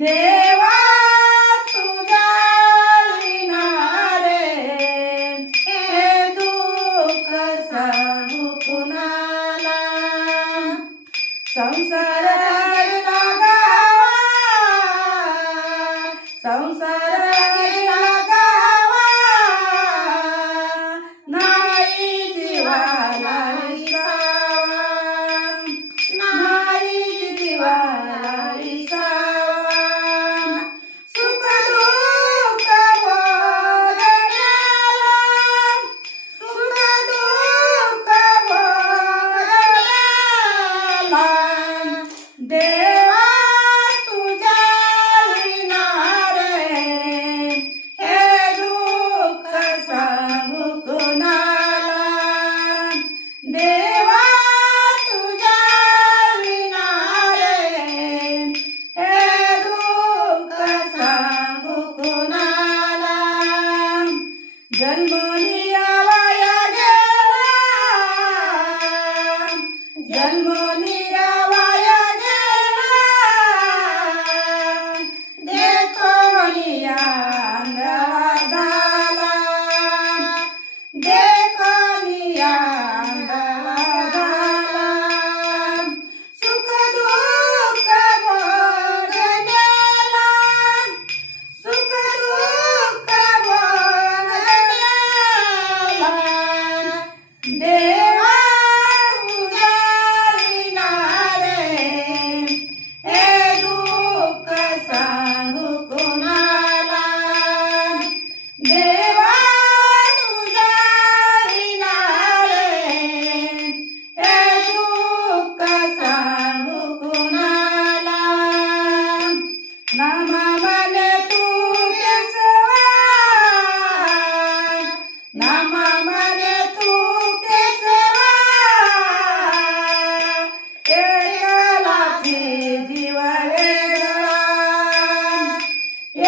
देवा तुझ्या विना रे हे दुःख सांगू कुणाला. संसार लागावा, संसार लागावा, नाही जीवाला विसावा, नाही जीवाला विसावा. सुख दुःख भोगण्याला, सुख दुःख भोगण्याला देवा तुझ्या विना रे हे दुःख सांगू कुणाला. देवा तुझ्या विना रे हे दुःख सांगू कुणाला. जन्मोनी आवाया गेला, जन्मोनी आवाया गेला, देखोनिया अंगावा झाला, देखोनिया अंगावा झाला. सुख दुःख भोगण्याला, सुख दुःख भोगण्याला देवा तुझ्या विना रे हे दुःख सांगू कुणाला. देवा तुझ्या विना रे हे दुःख सांगू कुणाला. नामा माने तू केशवा, नामा माने तू केशवा, एकलाची जीव वेगळा,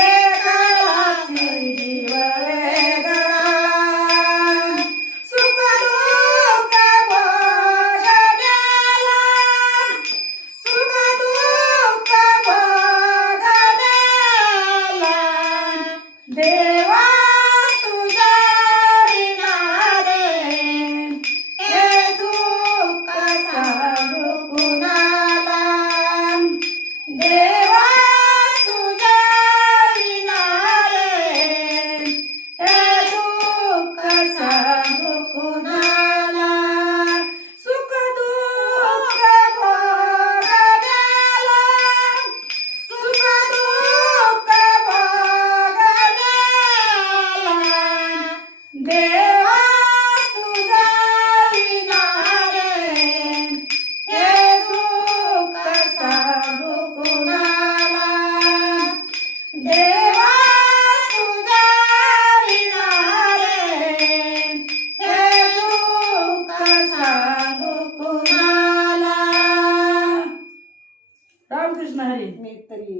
एकलाची जीव वेगळा. सुख दुःख भोगण्याला, सुख दुःख भोगण्याला देवा तुझ्या विना रे हे दुःख सांगू कुणाला. देवा तुझ्या विना रे हे दुःख सांगू कुणाला. सुख दुःख भोगण्याला, सुख दुःख भोगण्याला देवा तुझ्या विना रे हे दुःख सांगू कुणाला. देवा तुझ्या विना रे हे दुःख सांगू कुणाला. रामकृष्ण हरी. मी तरी